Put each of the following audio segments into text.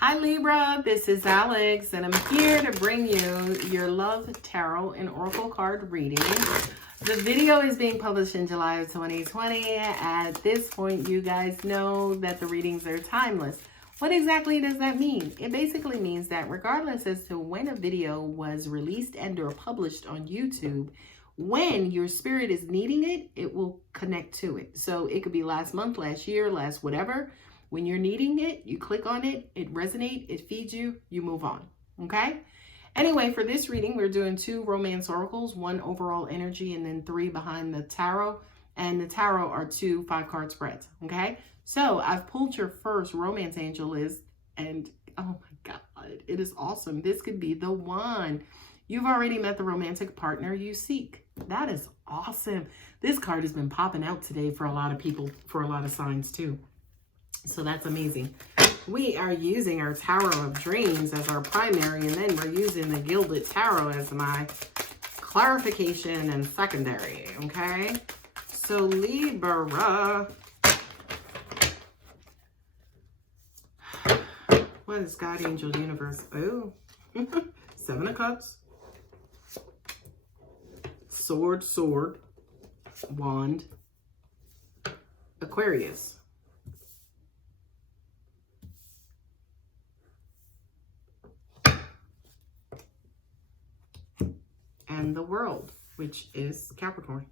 Hi Libra, this is Alex and I'm here to bring you your Love Tarot and Oracle card reading. The video is being published in July of 2020. At this point, you guys know that the readings are timeless. What exactly does that mean? It basically means that regardless as to when a video was released and or published on YouTube, when your spirit is needing it, it will connect to it. So it could be last month, last year, last whatever. When you're needing it, you click on it, it resonates, it feeds you, you move on, okay? Anyway, for this reading, we're doing 2 romance oracles, 1 overall energy, and then 3 behind the tarot. And the tarot are 2 5-card spreads, okay? So I've pulled your first romance angel list, and oh my God, it is awesome. This could be the one. You've already met the romantic partner you seek. That is awesome. This card has been popping out today for a lot of people, for a lot of signs too. So that's amazing. We are using our Tarot of Dreams as our primary, and then we're using the Gilded Tarot as my clarification and secondary, okay? So Libra, what is God, Angel, Universe? Oh, 7 of Cups, sword, wand, Aquarius. And the World, which is Capricorn.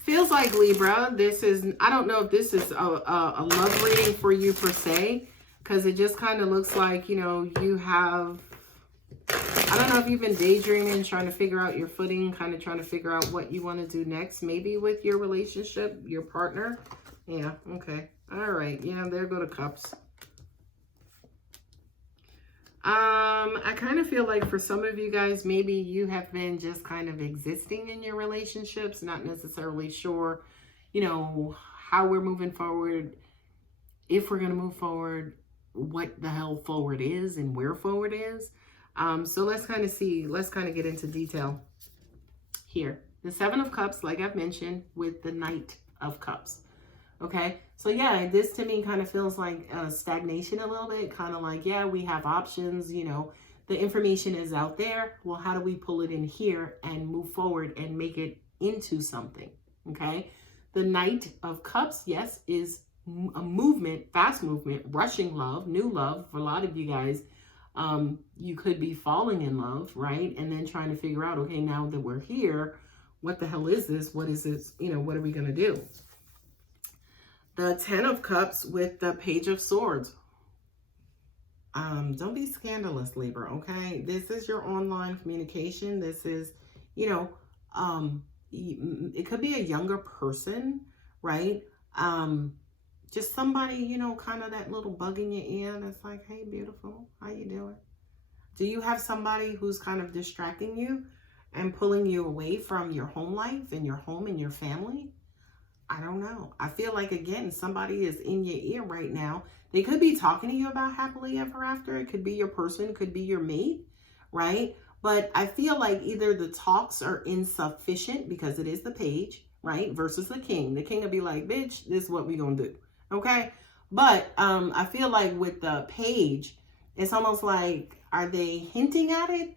Feels like Libra, this is, I don't know if this is a love reading for you per se, because it just kind of looks like, you know, you have, I don't know if you've been daydreaming, trying to figure out your footing, kind of trying to figure out what you want to do next, maybe with your relationship, your partner. Yeah, okay. All right. Yeah, there go the cups. I kind of feel like for some of you guys, maybe you have been just kind of existing in your relationships, not necessarily sure, you know, how we're moving forward, if we're going to move forward, what the hell forward is and where forward is. So let's kind of see, let's kind of get into detail here. The 7 of Cups, like I've mentioned, with the Knight of Cups. Okay, so yeah, this to me kind of feels like stagnation a little bit, kind of like, yeah, we have options, you know, the information is out there. Well, how do we pull it in here and move forward and make it into something? Okay, the Knight of Cups, yes, is a movement, fast movement, rushing love, new love. For a lot of you guys, you could be falling in love, right? And then trying to figure out, okay, now that we're here, what the hell is this? What is this? You know, what are we going to do? The 10 of Cups with the Page of Swords. Don't be scandalous, Libra, okay? This is your online communication. This is, you know, it could be a younger person, right? Just somebody, you know, kind of that little bug in your ear that's like, hey, beautiful, how you doing? Do you have somebody who's kind of distracting you and pulling you away from your home life and your home and your family? I don't know. I feel like, again, somebody is in your ear right now. They could be talking to you about happily ever after. It could be your person, it could be your mate, right? But I feel like either the talks are insufficient because it is the page, right? Versus the king. The king will be like, bitch, this is what we gonna do, okay? But I feel like with the page, it's almost like, are they hinting at it,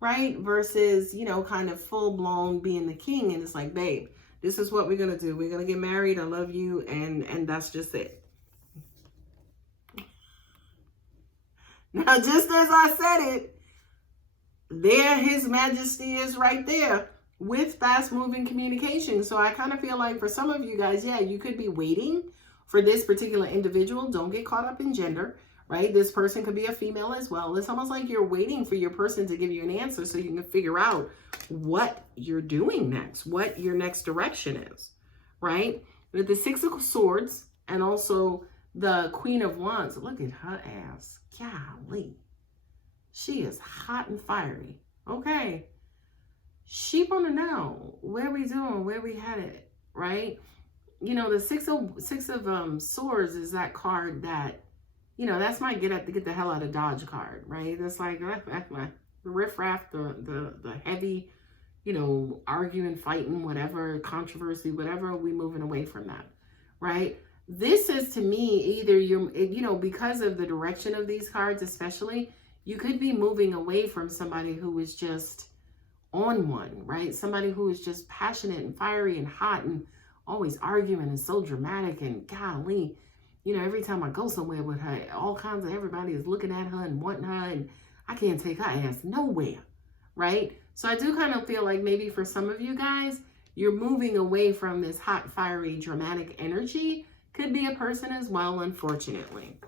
right? Versus, you know, kind of full-blown being the king. And it's like, babe, this is what we're going to do. We're going to get married. I love you. And that's just it. Now, just as I said it, there His Majesty is right there with fast-moving communication. So I kind of feel like for some of you guys, yeah, you could be waiting for this particular individual. Don't get caught up in gender, right? This person could be a female as well. It's almost like you're waiting for your person to give you an answer so you can figure out what you're doing next, what your next direction is, right? With the 6 of Swords and also the Queen of Wands, look at her ass. Golly. She is hot and fiery. Okay. She want to know where we doing, where we headed, right? You know, the six of Swords is that card that, you know, that's my get the hell out of Dodge card, right? That's like riffraff, the heavy, you know, arguing, fighting, whatever, controversy, whatever, we moving away from that, right? This is, to me, either you're, you know, because of the direction of these cards, especially, you could be moving away from somebody who is just on one, right? Somebody who is just passionate and fiery and hot and always arguing and so dramatic, and golly, you know, every time I go somewhere with her, all kinds of everybody is looking at her and wanting her, and I can't take her ass nowhere, right? So I do kind of feel like maybe for some of you guys, you're moving away from this hot, fiery, dramatic energy. Could be a person as well, unfortunately,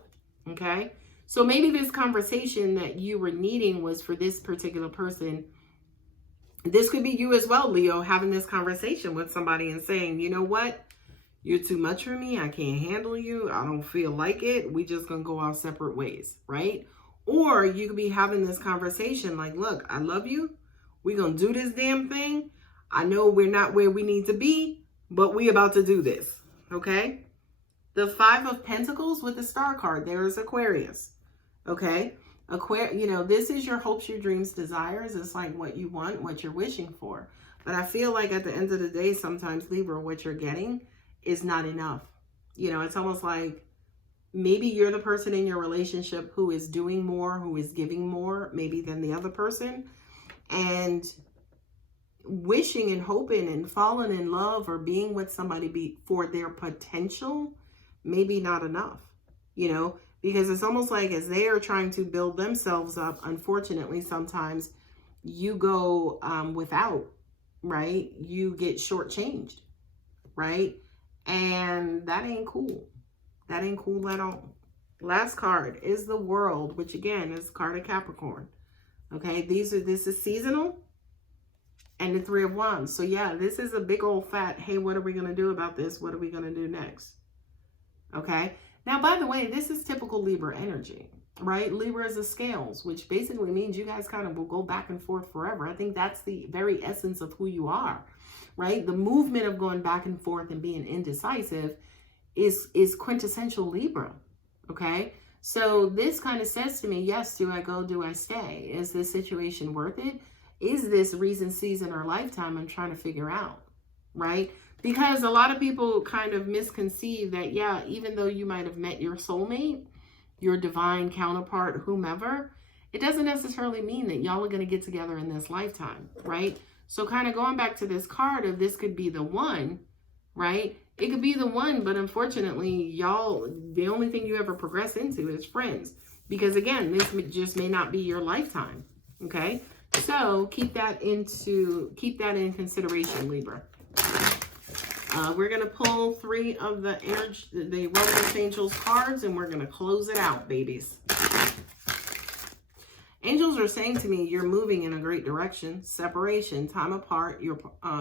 okay? So maybe this conversation that you were needing was for this particular person. This could be you as well, Leo, having this conversation with somebody and saying, you know what? You're too much for me. I can't handle you. I don't feel like it. We just gonna go our separate ways, right? Or you could be having this conversation like, look, I love you. We're gonna do this damn thing. I know we're not where we need to be, but we about to do this, okay? The Five of Pentacles with the Star card, there is Aquarius, okay? You know, this is your hopes, your dreams, desires. It's like what you want, what you're wishing for. But I feel like at the end of the day, sometimes, Libra, what you're getting is not enough. You know, it's almost like maybe you're the person in your relationship who is doing more, who is giving more, maybe than the other person. And wishing and hoping and falling in love or being with somebody for their potential, maybe not enough, you know, because it's almost like as they are trying to build themselves up, unfortunately, sometimes you go without, right? You get shortchanged, right? And that ain't cool. That ain't cool at all. Last card is the World, which again is a card of Capricorn. Okay, this is seasonal. And the Three of Wands. So yeah, this is a big old fat, hey, what are we going to do about this? What are we going to do next? Okay. Now, by the way, this is typical Libra energy, right? Libra is the scales, which basically means you guys kind of will go back and forth forever. I think that's the very essence of who you are, right? The movement of going back and forth and being indecisive is quintessential Libra. Okay. So this kind of says to me, yes, do I go? Do I stay? Is this situation worth it? Is this reason, season, or lifetime? I'm trying to figure out, right? Because a lot of people kind of misconceive that, yeah, even though you might have met your soulmate, your divine counterpart, whomever, it doesn't necessarily mean that y'all are going to get together in this lifetime, right? So kind of going back to this card of this could be the one, right? It could be the one, but unfortunately, y'all, the only thing you ever progress into is friends. Because again, this just may not be your lifetime, okay? So keep that in consideration, Libra. We're going to pull three of the Romance Angels cards, and we're going to close it out, babies. Angels are saying to me, you're moving in a great direction. Separation, time apart. Your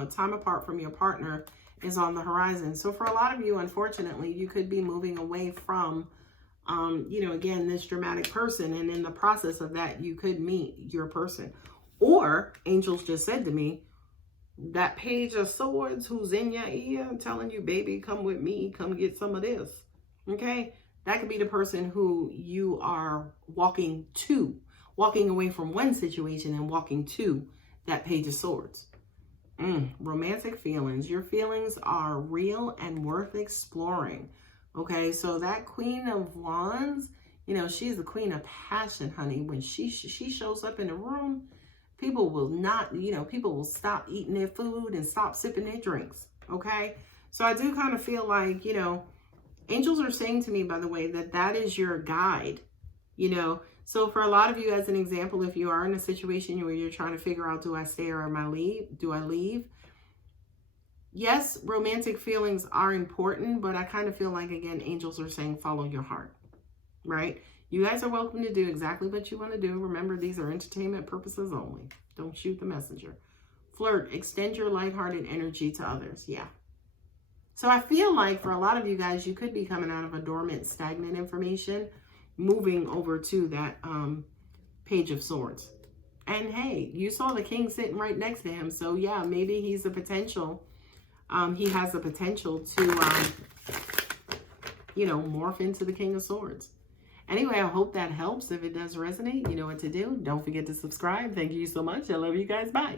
time apart from your partner is on the horizon. So for a lot of you, unfortunately, you could be moving away from, you know, again, this dramatic person. And in the process of that, you could meet your person. Or angels just said to me, that Page of Swords who's in your ear telling you, baby, come with me, come get some of this. Okay. That could be the person who you are walking away from one situation and walking to that Page of Swords. Romantic feelings. Your feelings are real and worth exploring. Okay. So that Queen of Wands, you know, she's the queen of passion, honey. When she shows up in the room, people will not, you know, people will stop eating their food and stop sipping their drinks, okay? So I do kind of feel like, you know, angels are saying to me, by the way, that is your guide, you know? So for a lot of you, as an example, if you are in a situation where you're trying to figure out, do I stay or do I leave? Yes, romantic feelings are important, but I kind of feel like, again, angels are saying, follow your heart, right? You guys are welcome to do exactly what you want to do. Remember, these are entertainment purposes only. Don't shoot the messenger. Flirt. Extend your lighthearted energy to others. Yeah. So I feel like for a lot of you guys, you could be coming out of a dormant, stagnant information, moving over to that Page of Swords. And hey, you saw the king sitting right next to him. So yeah, maybe he's a potential. He has the potential to, you know, morph into the King of Swords. Anyway, I hope that helps. If it does resonate, you know what to do. Don't forget to subscribe. Thank you so much. I love you guys. Bye.